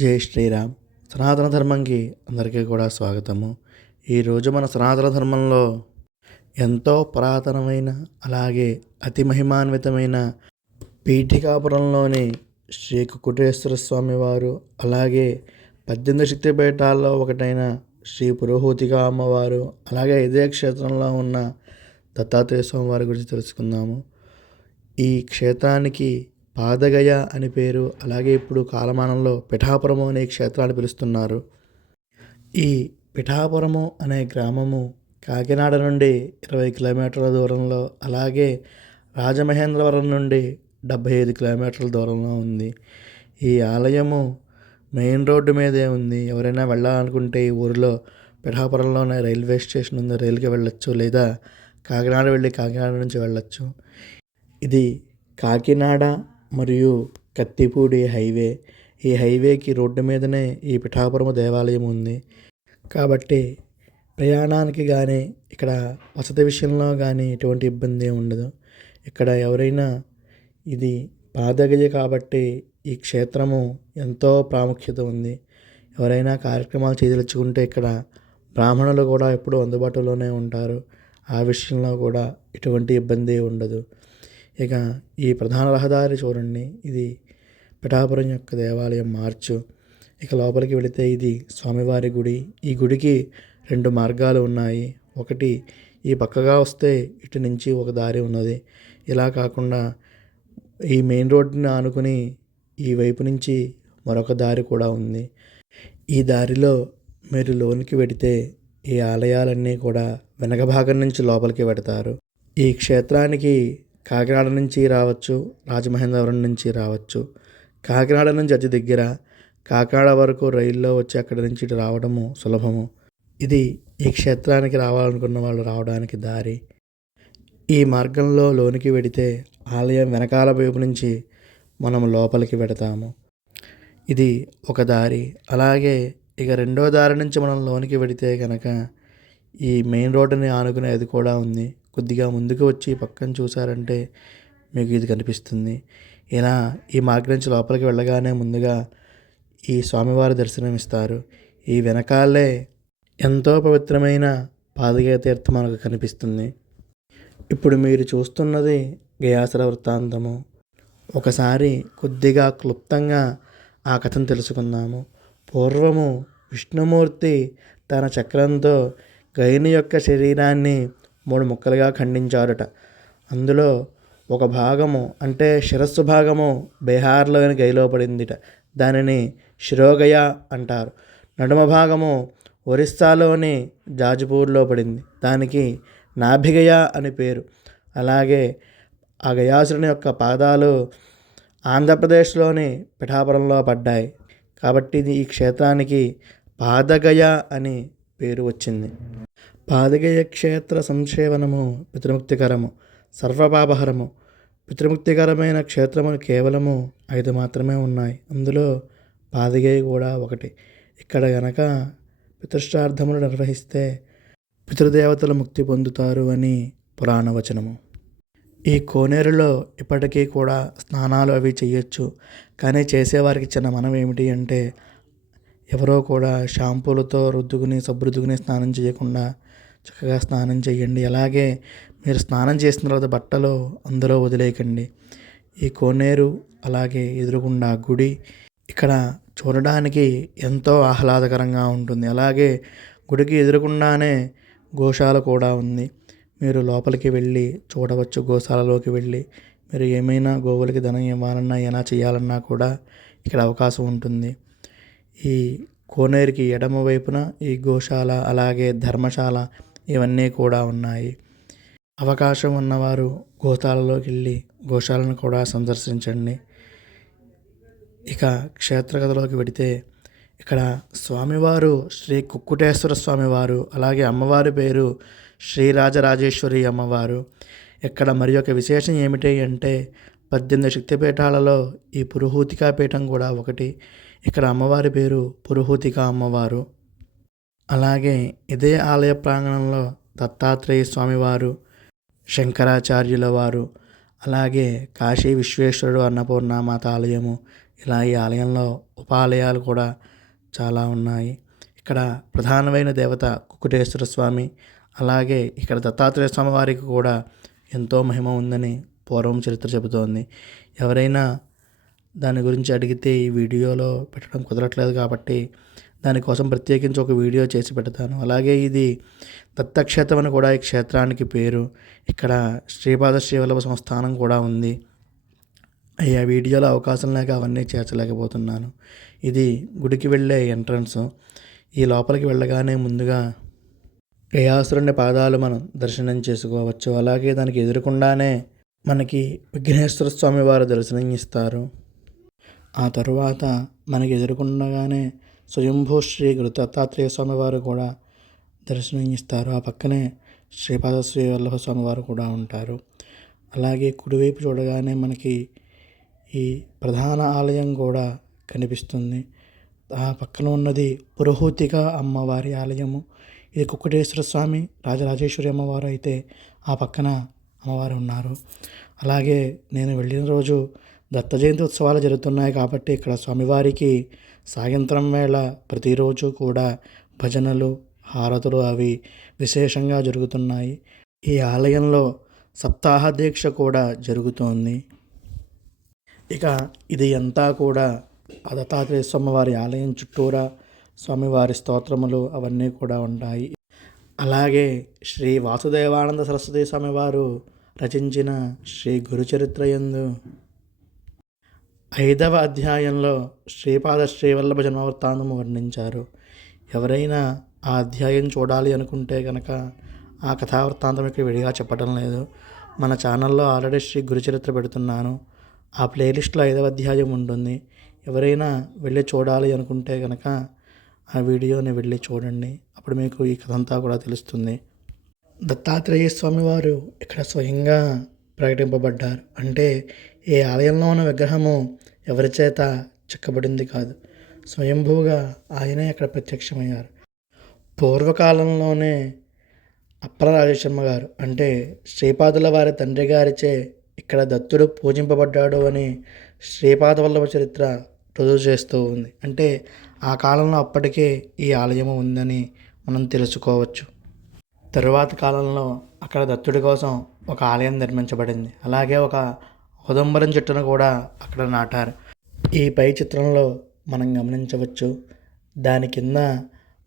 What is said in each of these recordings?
జై శ్రీరామ్. సనాతన ధర్మంకి అందరికీ కూడా స్వాగతము. ఈరోజు మన సనాతన ధర్మంలో ఎంతో పురాతనమైన అలాగే అతి మహిమాన్వితమైన పీఠికాపురంలోని శ్రీ కుకుటేశ్వర స్వామి వారు అలాగే పద్దెనిమిది శక్తిపీఠాల్లో ఒకటైన శ్రీ పురోహూతిగా అమ్మవారు అలాగే ఇదే క్షేత్రంలో ఉన్న దత్తాత్రేయ స్వామి వారి గురించి తెలుసుకుందాము. ఈ క్షేత్రానికి పాదగయ అని పేరు. అలాగే ఇప్పుడు కాలమానంలో పిఠాపురము అనే క్షేత్రాన్ని పిలుస్తున్నారు. ఈ పిఠాపురము అనే గ్రామము కాకినాడ నుండి ఇరవై కిలోమీటర్ల దూరంలో అలాగే రాజమహేంద్రవరం నుండి డెబ్భై ఐదు కిలోమీటర్ల దూరంలో ఉంది. ఈ ఆలయము మెయిన్ రోడ్డు మీదే ఉంది. ఎవరైనా వెళ్ళాలనుకుంటే ఈ ఊరిలో పిఠాపురంలోనే రైల్వే స్టేషన్ ఉంది. రైలుకి వెళ్ళొచ్చు లేదా కాకినాడ వెళ్ళి కాకినాడ నుంచి వెళ్ళొచ్చు. ఇది కాకినాడ మరియు కత్తిపూడి హైవే. ఈ హైవేకి రోడ్డు మీదనే ఈ పిఠాపురం దేవాలయం ఉంది. కాబట్టి ప్రయాణానికి కానీ ఇక్కడ వసతి విషయంలో కానీ ఎటువంటి ఇబ్బంది ఉండదు. ఇక్కడ ఎవరైనా ఇది పాదగజ కాబట్టి ఈ క్షేత్రము ఎంతో ప్రాముఖ్యత ఉంది. ఎవరైనా కార్యక్రమాలు చేయదలుచుకుంటే ఇక్కడ బ్రాహ్మణులు కూడా ఎప్పుడూ అందుబాటులోనే ఉంటారు. ఆ విషయంలో కూడా ఎటువంటి ఇబ్బంది ఉండదు. ఇక ఈ ప్రధాన రహదారి చూడండి. ఇది పిఠాపురం యొక్క దేవాలయం మార్చు. ఇక లోపలికి వెళితే ఇది స్వామివారి గుడి. ఈ గుడికి రెండు మార్గాలు ఉన్నాయి. ఒకటి ఈ పక్కగా వస్తే ఇటు నుంచి ఒక దారి ఉన్నది. ఇలా కాకుండా ఈ మెయిన్ రోడ్డుని ఆనుకుని ఈ వైపు నుంచి మరొక దారి కూడా ఉంది. ఈ దారిలో మీరు లోనికి వెడితే ఈ ఆలయాలన్నీ కూడా వెనక భాగం నుంచి లోపలికి పెడతారు ఈ క్షేత్రానికి కాకినాడ నుంచి రావచ్చు రాజమహేంద్రవరం నుంచి రావచ్చు. కాకినాడ నుంచి అతి దగ్గర కాకినాడ వరకు రైల్లో వచ్చి అక్కడి నుంచి ఇటు రావడము సులభము. ఇది ఈ క్షేత్రానికి రావాలనుకున్న వాళ్ళు రావడానికి దారి. ఈ మార్గంలో లోనికి వెడితే ఆలయం వెనకాల వైపు నుంచి మనం లోపలికి వెడతాము. ఇది ఒక దారి. అలాగే ఇక రెండో దారి నుంచి మనం లోనికి వెడితే కనుక ఈ మెయిన్ రోడ్డుని ఆనుకునేది కూడా ఉంది. కొద్దిగా ముందుకు వచ్చి పక్కన చూసారంటే మీకు ఇది కనిపిస్తుంది. ఇలా ఈ మార్గం నుంచి లోపలికి వెళ్ళగానే ముందుగా ఈ స్వామివారి దర్శనం ఇస్తారు. ఈ వెనకాలే ఎంతో పవిత్రమైన పాదగయ తీర్థం మనకు కనిపిస్తుంది. ఇప్పుడు మీరు చూస్తున్నది గయాసర వృత్తాంతము. ఒకసారి కొద్దిగా క్లుప్తంగా ఆ కథను తెలుసుకుందాము. పూర్వము విష్ణుమూర్తి తన చక్రంతో గైని యొక్క శరీరాన్ని మూడు ముక్కలుగా ఖండించారట. అందులో ఒక భాగము అంటే శిరస్సు భాగము బీహార్లోని గైలో పడిందిట. దానిని శిరోగయ అంటారు. నడుమ భాగము ఒరిస్సాలోని జాజ్పూర్లో పడింది. దానికి నాభిగయ అని పేరు. అలాగే ఆ గయాసురుని యొక్క పాదాలు ఆంధ్రప్రదేశ్లోని పిఠాపురంలో పడ్డాయి. కాబట్టి ఈ క్షేత్రానికి పాదగయ అని పేరు వచ్చింది. పాదగయ క్షేత్ర సంక్షేవనము పితృముక్తికరము సర్వపాపహరము పితృముక్తికరమైన క్షేత్రములు కేవలము ఐదు మాత్రమే ఉన్నాయి. అందులో పాదగయ కూడా ఒకటి. ఇక్కడ గనక పితృష్టార్థములు నిర్వహిస్తే పితృదేవతలు ముక్తి పొందుతారు అని పురాణవచనము. ఈ కోనేరులో ఇప్పటికీ కూడా స్నానాలు అవి చేయొచ్చు. కానీ చేసేవారికి చిన్న మనం ఏమిటి అంటే ఎవరో కూడా షాంపూలతో రుద్దుకుని సబ్బురుద్దుకుని స్నానం చేయకుండా చక్కగా స్నానం చేయండి. అలాగే మీరు స్నానం చేసిన తర్వాత బట్టలు అందులో వదిలేయకండి. ఈ కోనేరు అలాగే ఎదురుగుండా గుడి ఇక్కడ చూడడానికి ఎంతో ఆహ్లాదకరంగా ఉంటుంది. అలాగే గుడికి ఎదురుకుండానే గోశాల కూడా ఉంది. మీరు లోపలికి వెళ్ళి చూడవచ్చు గోశాలలోకి వెళ్ళి. మీరు ఏమైనా గోవులకి ధనం ఇవ్వాలన్నా ఎలా చేయాలన్నా కూడా ఇక్కడ అవకాశం ఉంటుంది. ఈ కోనేరుకి ఎడమ వైపున ఈ గోశాల అలాగే ధర్మశాల ఇవన్నీ కూడా ఉన్నాయి. అవకాశం ఉన్నవారు గోతాలలోకి వెళ్ళి గోశాలను కూడా సందర్శించండి. ఇక క్షేత్రకథలోకి వెడితే ఇక్కడ స్వామివారు శ్రీ కుక్కుటేశ్వర స్వామివారు అలాగే అమ్మవారి పేరు శ్రీరాజరాజేశ్వరి అమ్మవారు. ఇక్కడ మరి ఒక విశేషం ఏమిటి అంటే పద్దెనిమిది శక్తిపీఠాలలో ఈ పురుహూతికా పీఠం కూడా ఒకటి. ఇక్కడ అమ్మవారి పేరు పురుహూతిక అమ్మవారు. అలాగే ఇదే ఆలయ ప్రాంగణంలో దత్తాత్రేయ స్వామివారు శంకరాచార్యుల వారు అలాగే కాశీ విశ్వేశ్వరుడు అన్నపూర్ణమాత ఆలయము ఇలా ఈ ఆలయంలో ఉపాలయాలు కూడా చాలా ఉన్నాయి. ఇక్కడ ప్రధానమైన దేవత కుకుటేశ్వర స్వామి అలాగే ఇక్కడ దత్తాత్రేయ స్వామి వారికి కూడా ఎంతో మహిమ ఉందని పూర్వం చరిత్ర చెబుతోంది. ఎవరైనా దాని గురించి అడిగితే ఈ వీడియోలో పెట్టడం కుదరట్లేదు కాబట్టి దానికోసం ప్రత్యేకించి ఒక వీడియో చేసి పెడతాను. అలాగే ఇది దత్తక్షేత్రం అని కూడా ఈ క్షేత్రానికి పేరు. ఇక్కడ శ్రీపాద శ్రీవల్లభ సంస్థానం కూడా ఉంది. అయ్యా ఆ వీడియోలో అవకాశం లేక అవన్నీ చేర్చలేకపోతున్నాను. ఇది గుడికి వెళ్ళే ఎంట్రన్స్. ఈ లోపలికి వెళ్ళగానే ముందుగా గయాసురుని పాదాలు మనం దర్శనం చేసుకోవచ్చు. అలాగే దానికి ఎదురుకుండానే మనకి విఘ్నేశ్వర స్వామి వారు దర్శనం ఇస్తారు ఆ తరువాత మనకి ఎదురుకుండగానే స్వయంభూ శ్రీ గురు దత్తాత్రేయ స్వామివారు కూడా దర్శనం ఇస్తారు. ఆ పక్కనే శ్రీపాద శ్రీ వల్లభ స్వామివారు కూడా ఉంటారు. అలాగే కుడివైపు చూడగానే మనకి ఈ ప్రధాన ఆలయం కూడా కనిపిస్తుంది. ఆ పక్కన ఉన్నది పురోహూతిక అమ్మవారి ఆలయము. ఇది కుక్కటేశ్వర స్వామి రాజరాజేశ్వరి అమ్మవారు అయితే ఆ పక్కన అమ్మవారు ఉన్నారు. అలాగే నేను వెళ్ళిన రోజు దత్త జయంతి ఉత్సవాలు జరుగుతున్నాయి కాబట్టి ఇక్కడ స్వామివారికి సాయంత్రం వేళ ప్రతిరోజు కూడా భజనలు హారతులు అవి విశేషంగా జరుగుతున్నాయి. ఈ ఆలయంలో సప్తాహ దీక్ష కూడా జరుగుతోంది. ఇక ఇది అంతా కూడా ఆ దత్తాత్రేయ స్వామివారి ఆలయం చుట్టూరా స్వామివారి స్తోత్రములు అవన్నీ కూడా ఉంటాయి. అలాగే శ్రీ వాసుదేవానంద సరస్వతి స్వామివారు రచించిన శ్రీ గురుచరిత్ర యందు ఐదవ అధ్యాయంలో శ్రీపాద శ్రీవల్లభ జన్మవృత్తాంతము వర్ణించారు. ఎవరైనా ఆ అధ్యాయం చూడాలి అనుకుంటే కనుక ఆ కథావృత్తాంతం ఇక్కడ విడిగా చెప్పడం లేదు. మన ఛానల్లో ఆల్రెడీ శ్రీ గురుచరిత్ర పెడుతున్నాను. ఆ ప్లేలిస్ట్లో ఐదవ అధ్యాయం ఉంటుంది. ఎవరైనా వెళ్ళి చూడాలి అనుకుంటే కనుక ఆ వీడియోని వెళ్ళి చూడండి. అప్పుడు మీకు ఈ కథ అంతా కూడా తెలుస్తుంది. దత్తాత్రేయ స్వామి వారు ఇక్కడ స్వయంగా ప్రకటింపబడ్డారు. అంటే ఈ ఆలయంలో ఉన్న విగ్రహము ఎవరి చేత చెక్కబడింది కాదు. స్వయంభూగా ఆయనే అక్కడ ప్రత్యక్షమయ్యారు. పూర్వకాలంలోనే అప్పల రాజేశమ్మ గారు అంటే శ్రీపాదుల వారి తండ్రి గారిచే ఇక్కడ దత్తుడు పూజింపబడ్డాడు అని శ్రీపాద వల్లభ చరిత్ర రుజువు చేస్తూ ఉంది. అంటే ఆ కాలంలో అప్పటికే ఈ ఆలయము ఉందని మనం తెలుసుకోవచ్చు. తరువాత కాలంలో అక్కడ దత్తుడి కోసం ఒక ఆలయం నిర్మించబడింది. అలాగే ఒక ఉదంబరం చెట్టును కూడా అక్కడ నాటారు. ఈ పై చిత్రంలో మనం గమనించవచ్చు దాని కింద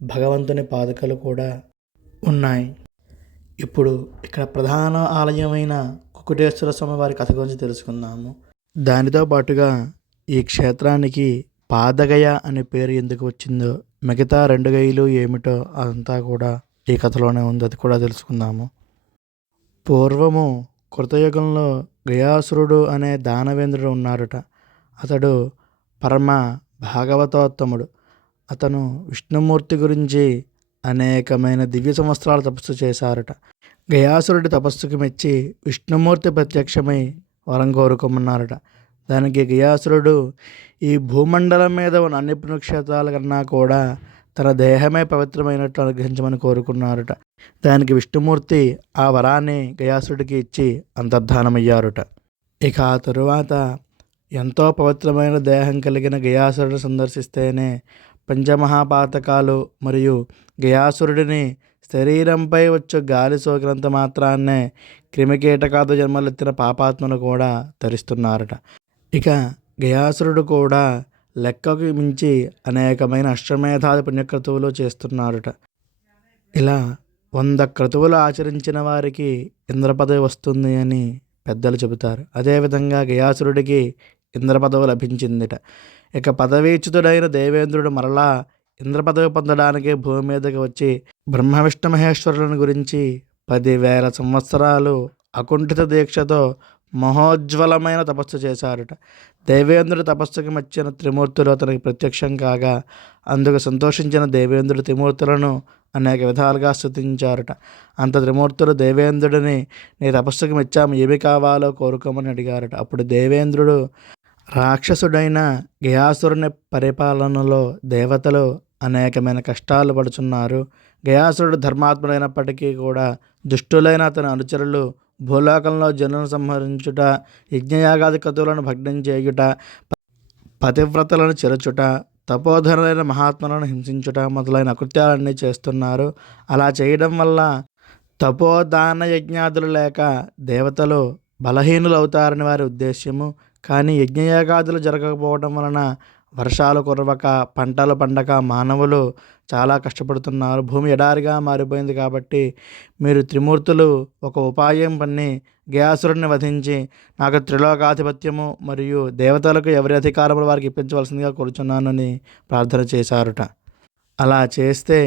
భగవంతుని పాదుకలు కూడా ఉన్నాయి. ఇప్పుడు ఇక్కడ ప్రధాన ఆలయమైన కుకుటేశ్వర స్వామి వారి కథ గురించి తెలుసుకుందాము. దానితో పాటుగా ఈ క్షేత్రానికి పాదగయ అనే పేరు ఎందుకు వచ్చిందో మిగతా రెండు గయలు ఏమిటో అదంతా కూడా ఈ కథలోనే ఉంది అది కూడా తెలుసుకుందాము. పూర్వము కృతయుగంలో గయాసురుడు అనే దానవేంద్రుడు ఉన్నారట అతడు పరమ భాగవతోత్తముడు. అతను విష్ణుమూర్తి గురించి అనేకమైన దివ్య సంవత్సరాలు తపస్సు చేశారట. గయాసురుడి తపస్సుకి మెచ్చి విష్ణుమూర్తి ప్రత్యక్షమై వరం కోరుకోమన్నారట. దానికి గయాసురుడు ఈ భూమండలం మీద ఉన్న అన్ని పుణ్యక్షేత్రాల కన్నా కూడా తన దేహమే పవిత్రమైనట్లు అనుగ్రహించమని కోరుకున్నారట. దానికి విష్ణుమూర్తి ఆ వరాన్ని గయాసురుడికి ఇచ్చి అంతర్ధానమయ్యారుట. ఇక ఆ తరువాత ఎంతో పవిత్రమైన దేహం కలిగిన గయాసురుడు సందర్శిస్తేనే పంచమహాపాతకాలు మరియు గయాసురుడిని శరీరంపై వచ్చు గాలి సోకినంత మాత్రాన్నే క్రిమికీటకాదు జన్మలెత్తిన పాపాత్మను కూడా తరిస్తున్నారట ఇక గయాసురుడు కూడా లెక్కకు మించి అనేకమైన అశ్వమేధాది పుణ్యక్రతువులు చేస్తున్నారట. ఇలా వంద క్రతువులు ఆచరించిన వారికి ఇంద్రపదవి వస్తుంది అని పెద్దలు చెబుతారు. అదేవిధంగా గయాసురుడికి ఇంద్రపదవి లభించిందిట. ఇక పదవీచ్యుతుడైన దేవేంద్రుడు మరలా ఇంద్రపదవి పొందడానికి భూమి మీదకి వచ్చి బ్రహ్మ విష్ణు మహేశ్వరులను గురించి పదివేల సంవత్సరాలు అకుంఠిత దీక్షతో మహోజ్వలమైన తపస్సు చేశారట. దేవేంద్రుడు తపస్సుకి మెచ్చిన త్రిమూర్తులు అతనికి ప్రత్యక్షం కాగా అందుకు సంతోషించిన దేవేంద్రుడు త్రిమూర్తులను అనేక విధాలుగా స్థుతించారట. అంత త్రిమూర్తులు దేవేంద్రుడిని నీ తపస్సుకి మెచ్చాము ఏమి కావాలో కోరుకోమని అడిగారట. అప్పుడు దేవేంద్రుడు రాక్షసుడైన గయాసురుని పరిపాలనలో దేవతలు అనేకమైన కష్టాలు పడుచున్నారు. గయాసురుడు ధర్మాత్ముడైనప్పటికీ కూడా దుష్టులైన అతని అనుచరులు భూలోకంలో జనులను సంహరించుట యజ్ఞయాగాది కతువులను భగ్నం చేయుట పతివ్రతలను చెరచుట తపోధరులైన మహాత్ములను హింసించుట మొదలైన అకృత్యాలన్నీ చేస్తున్నారు. అలా చేయడం వల్ల తపోదాన యజ్ఞాదులు లేక దేవతలు బలహీనులు అవుతారని వారి ఉద్దేశ్యము. కానీ యజ్ఞయాగాదులు జరగకపోవడం వలన వర్షాలు కురవక పంటలు పండక మానవులు చాలా కష్టపడుతున్నారు. భూమి ఎడారిగా మారిపోయింది కాబట్టి మీరు త్రిమూర్తులు ఒక ఉపాయం పన్ని గయాసురుడిని వధించి నాకు త్రిలోకాధిపత్యము మరియు దేవతలకు ఎవరి అధికారములు వారికి ఇప్పించవలసిందిగా కోరుచున్నానని ప్రార్థన చేశారుట. అలా చేస్తే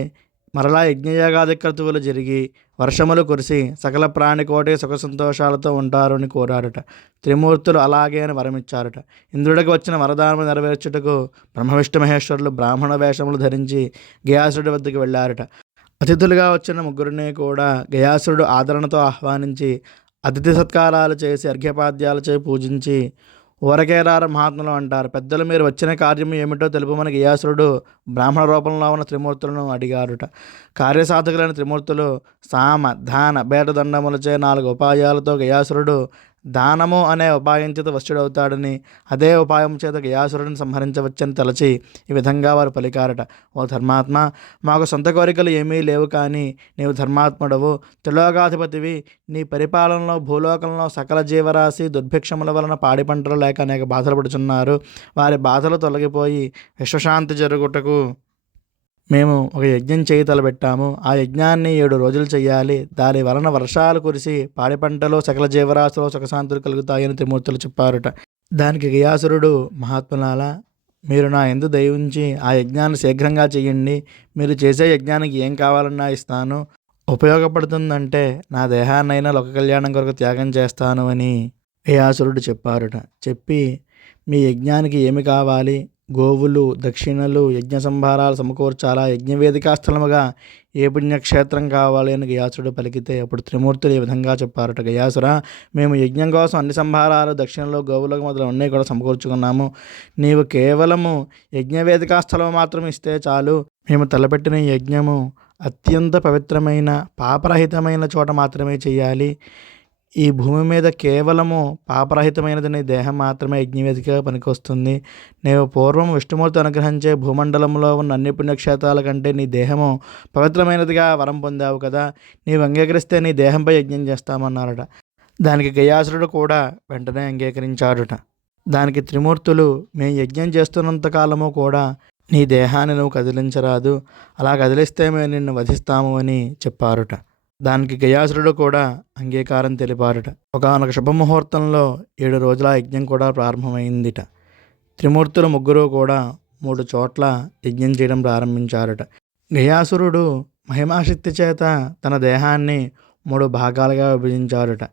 మరలా యజ్ఞయాగాది క్రతువులు జరిగి వర్షములు కురిసి సకల ప్రాణికోటి సుఖ సంతోషాలతో ఉంటారని కోరారట. త్రిమూర్తులు అలాగే అని వరమిచ్చారట. ఇంద్రుడికి వచ్చిన వరదానము నెరవేర్చుటకు బ్రహ్మవిష్ణు మహేశ్వరులు బ్రాహ్మణ వేషములు ధరించి గయాసురుడి వద్దకు వెళ్ళారట. అతిథులుగా వచ్చిన ముగ్గురిని కూడా గయాసురుడు ఆదరణతో ఆహ్వానించి అతిథి సత్కారాలు చేసి అర్ఘ్యపాద్యాలు పూజించి వరకేరార మహాత్ములు అంటారు. పెద్దలు మీరు వచ్చిన కార్యం ఏమిటో తెలుపమని గయాసురుడు బ్రాహ్మణ రూపంలో ఉన్న త్రిమూర్తులను అడిగారుట. కార్యసాధకులైన త్రిమూర్తులు సామ ధాన బేటదండములచే నాలుగు ఉపాయాలతో గయాసురుడు దానము అనే ఉపాయం చేత వశ్యుడవుతాడని అదే ఉపాయం చేత గయాసురుడిని సంహరించవచ్చని తలచి ఈ విధంగా వారు పలికారట. ఓ ధర్మాత్మ మాకు సొంత కోరికలు ఏమీ లేవు కానీ నీవు ధర్మాత్ముడవు. త్రిలోకాధిపతివి నీ పరిపాలనలో భూలోకంలో సకల జీవరాశి దుర్భిక్షముల వలన పాడి పంటలు లేక అనేక బాధలు పడుచున్నారు. వారి బాధలు తొలగిపోయి విశ్వశాంతి జరుగుటకు మేము ఒక యజ్ఞం చేయి పెట్టాము. ఆ యజ్ఞాన్ని ఏడు రోజులు చేయాలి. దాని వలన వర్షాలు కురిసి పాడి పంటలో సకల జీవరాశులు సుఖశాంతులు కలుగుతాయని త్రిమూర్తులు చెప్పారట. దానికి గయాసురుడు మహాత్ములాల మీరు నా ఎందు దయించి ఆ యజ్ఞాన్ని శీఘ్రంగా చేయండి. మీరు చేసే యజ్ఞానికి ఏం కావాలన్నా ఇస్తాను. ఉపయోగపడుతుందంటే నా దేహాన్నైనా లోక కళ్యాణం కొరకు త్యాగం చేస్తాను అని గయాసురుడు చెప్పారట. చెప్పి మీ యజ్ఞానికి ఏమి కావాలి? గోవులు దక్షిణలు యజ్ఞ సంభారాలు సమకూర్చాలా యజ్ఞవేదికా స్థలముగా ఏ పుణ్యక్షేత్రం కావాలి అని గయాసుడు పలికితే అప్పుడు త్రిమూర్తులు ఈ విధంగా చెప్పారట గయాసుర? మేము యజ్ఞం కోసం అన్ని సంభారాలు దక్షిణలో గోవులకు మొదలు అన్నీ కూడా సమకూర్చుకున్నాము. నీవు కేవలము యజ్ఞవేదికా స్థలం మాత్రం ఇస్తే చాలు. మేము తలపెట్టిన యజ్ఞము అత్యంత పవిత్రమైన పాపరహితమైన చోట మాత్రమే చేయాలి. ఈ భూమి మీద కేవలము పాపరహితమైనది నీ దేహం మాత్రమే యజ్ఞవేదికగా పనికొస్తుంది. నేను పూర్వం విష్ణుమూర్తి అనుగ్రహించే భూమండలంలో ఉన్న అన్ని పుణ్యక్షేత్రాల కంటే నీ దేహము పవిత్రమైనదిగా వరం పొందావు కదా. నీవు అంగీకరిస్తే నీ దేహంపై యజ్ఞం చేస్తామన్నారట. దానికి గయాసురుడు కూడా వెంటనే అంగీకరించాడుట. దానికి త్రిమూర్తులు మేము యజ్ఞం చేస్తున్నంత కాలము కూడా నీ దేహాన్ని నువ్వు కదిలించరాదు. అలా కదిలిస్తే మేము నిన్ను వధిస్తాము అని చెప్పారుట. దానికి గయాసురుడు కూడా అంగీకారం తెలిపారట. ఒకనొక శుభముహూర్తంలో ఏడు రోజుల యజ్ఞం కూడా ప్రారంభమైందిట. త్రిమూర్తులు ముగ్గురు కూడా మూడు చోట్ల యజ్ఞం చేయడం ప్రారంభించారట. గయాసురుడు మహిమాశక్తి చేత తన దేహాన్ని మూడు భాగాలుగా విభజించారట.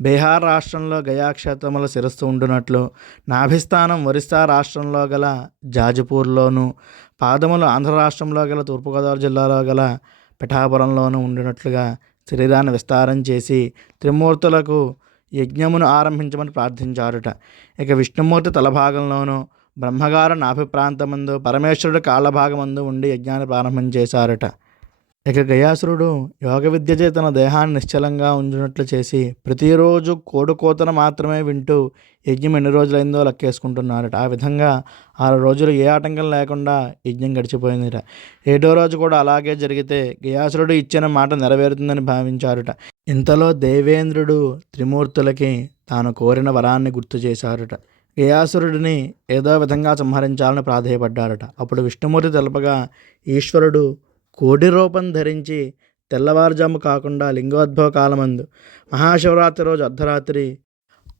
బీహార్ రాష్ట్రంలో గయాక్షేత్రముల శిరస్సు ఉండునట్లు నాభిస్థానం ఒరిస్సా రాష్ట్రంలో గల జాజిపూర్లోను పాదములు ఆంధ్ర రాష్ట్రంలో గల తూర్పుగోదావరి జిల్లాలో గల పిఠాపురంలోనూ ఉండినట్లుగా శరీరాన్ని విస్తారం చేసి త్రిమూర్తులకు యజ్ఞమును ఆరంభించమని ప్రార్థించారుట. ఇక విష్ణుమూర్తి తలభాగంలోనూ బ్రహ్మగారు నాభి ప్రాంతమందు పరమేశ్వరుడు కాళ్ళభాగమందు ఉండి యజ్ఞాన్ని ప్రారంభం చేశారట. ఇక గయాసురుడు యోగ విద్య చే తన దేహాన్ని నిశ్చలంగా ఉంచినట్లు చేసి ప్రతిరోజు కోడుకోతను మాత్రమే వింటూ యజ్ఞం ఎన్ని రోజులైందో లెక్కేసుకుంటున్నారట. ఆ విధంగా ఆరు రోజులు ఏ ఆటంకం లేకుండా యజ్ఞం గడిచిపోయిందిట. ఏడో రోజు కూడా అలాగే జరిగితే గయాసురుడు ఇచ్చిన మాట నెరవేరుతుందని భావించారుట. ఇంతలో దేవేంద్రుడు త్రిమూర్తులకి తాను కోరిన వరాన్ని గుర్తు చేశారట. గయాసురుడిని ఏదో విధంగా సంహరించాలని ప్రాధేయపడ్డారట. అప్పుడు విష్ణుమూర్తి తెలపగా ఈశ్వరుడు కోడి రూపం ధరించి తెల్లవారుజాము కాకుండా లింగోద్భవ కాలమందు మహాశివరాత్రి రోజు అర్ధరాత్రి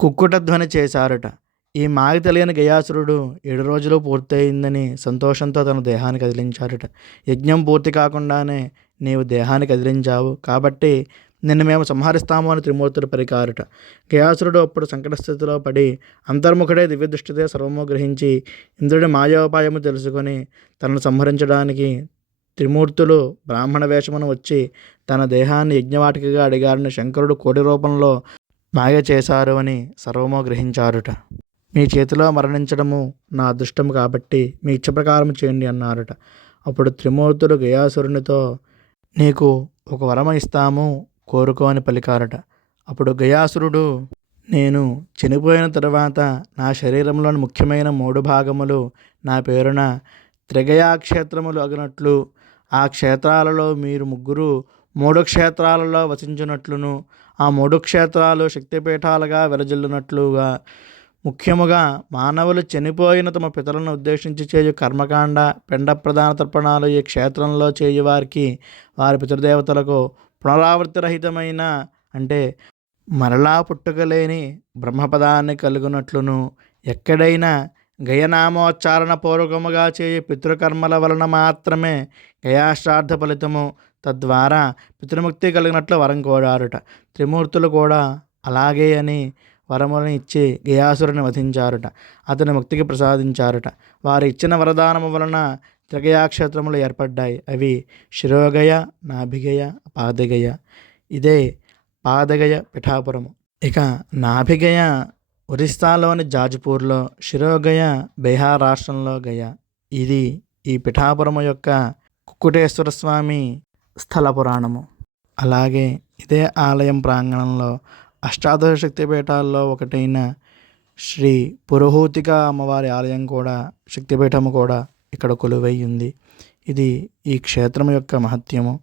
కుక్కుట ధ్వని చేశారట. ఈ మాకు తెలియని గయాసురుడు ఏడు రోజులు పూర్తయిందని సంతోషంతో తన దేహాన్ని కదిలించారట యజ్ఞం పూర్తి కాకుండానే నీవు దేహాన్ని కదిలించావు కాబట్టి నిన్ను మేము సంహరిస్తాము అని త్రిమూర్తులు పరికారట గయాసురుడు అప్పుడు సంకటస్థితిలో పడి అంతర్ముఖుడే దివ్యదృష్టితే సర్వము గ్రహించి ఇంద్రుడి మాయోపాయము తెలుసుకొని తనను సంహరించడానికి త్రిమూర్తులు బ్రాహ్మణ వేషమును వచ్చి తన దేహాన్ని యజ్ఞవాటికగా అడిగారని శంకరుడు కోడి రూపంలో మాయ చేశారు అని సర్వమో గ్రహించారుట. మీ చేతిలో మరణించడము నా అదృష్టము కాబట్టి మీ ఇచ్చ ప్రకారం చేయండి అన్నారట. అప్పుడు త్రిమూర్తులు గయాసురునితో నీకు ఒక వరం ఇస్తాము కోరుకో అని పలికారట. అప్పుడు గయాసురుడు నేను చనిపోయిన తర్వాత నా శరీరంలోని ముఖ్యమైన మూడు భాగములు నా పేరున త్రిగయా క్షేత్రములు అగినట్లు ఆ క్షేత్రాలలో మీరు ముగ్గురు మూడు క్షేత్రాలలో వసించినట్లును ఆ మూడు క్షేత్రాలు శక్తిపీఠాలుగా విరజిల్లునట్లుగా. ముఖ్యముగా మానవులు చనిపోయిన తమ పితలను ఉద్దేశించి చేయు కర్మకాండ పిండ ప్రధాన తర్పణాలు ఈ క్షేత్రంలో చేయు వారికి వారి పితృదేవతలకు పునరావృతిరహితమైన అంటే మరలా పుట్టుకలేని బ్రహ్మపదాన్ని కలుగునట్లును. ఎక్కడైనా గయనామోచ్చారణ పూర్వకముగా చేయి పితృకర్మల వలన మాత్రమే గయాశ్రార్థ ఫలితము తద్వారా పితృముక్తి కలిగినట్లు వరం కోరారుట. త్రిమూర్తులు కూడా అలాగే అని వరములను ఇచ్చి గయాసురుని వధించారుట. అతని ముక్తికి ప్రసాదించారుట. వారు ఇచ్చిన వరదానము వలన త్రిగయాక్షేత్రములు ఏర్పడ్డాయి. అవి శిరోగయ నాభిగయ పాదగయ. ఇదే పాదగయ పిఠాపురము. ఇక నాభిగయ ఒరిస్సాలోని జాజ్పూర్లో శిరోగయ బీహార్ రాష్ట్రంలో గయ. ఇది ఈ పిఠాపురం యొక్క కుక్కుటేశ్వర స్వామి స్థల పురాణము. అలాగే ఇదే ఆలయం ప్రాంగణంలో అష్టాదశ శక్తిపీఠాల్లో ఒకటైన శ్రీ పురోహూతిక అమ్మవారి ఆలయం కూడా శక్తిపీఠము కూడా ఇక్కడ కొలువై ఉంది. ఇది ఈ క్షేత్రం యొక్క మహత్యము.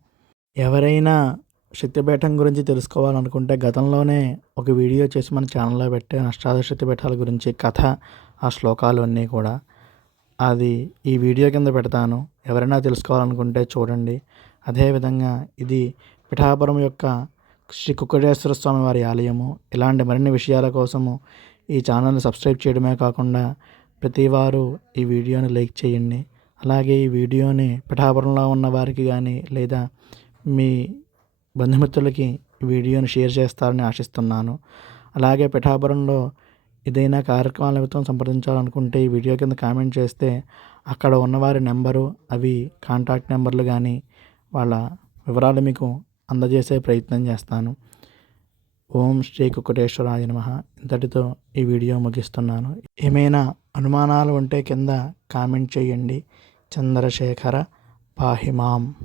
ఎవరైనా శక్తిపీఠం గురించి తెలుసుకోవాలనుకుంటే గతంలోనే ఒక వీడియో చేసి మన ఛానల్లో పెట్టే అష్టాదశ శక్తిపీఠాల గురించి కథ ఆ శ్లోకాలు అన్నీ కూడా. అది ఈ వీడియో కింద పెడతాను. ఎవరైనా తెలుసుకోవాలనుకుంటే చూడండి. అదేవిధంగా ఇది పిఠాపురం యొక్క శ్రీ కుక్కటేశ్వర స్వామి వారి ఆలయము. ఇలాంటి మరిన్ని విషయాల కోసము ఈ ఛానల్ని సబ్స్క్రైబ్ చేయడమే కాకుండా ప్రతివారు ఈ వీడియోని లైక్ చేయండి. అలాగే ఈ వీడియోని పిఠాపురంలో ఉన్న వారికి కానీ లేదా మీ బంధుమిత్రులకి ఈ వీడియోని షేర్ చేస్తారని ఆశిస్తున్నాను. అలాగే పిఠాపురంలో ఏదైనా కార్యక్రమాల నిమిత్తం సంప్రదించాలనుకుంటే ఈ వీడియో కింద కామెంట్ చేస్తే అక్కడ ఉన్నవారి నెంబరు అవి కాంటాక్ట్ నెంబర్లు కానీ వాళ్ళ వివరాలు మీకు అందజేసే ప్రయత్నం చేస్తాను. ఓం శ్రీ కుక్కటేశ్వరాయ నమ. ఇంతటితో ఈ వీడియో ముగిస్తున్నాను. ఏమైనా అనుమానాలు ఉంటే కింద కామెంట్ చేయండి. చంద్రశేఖర పాహిమాం.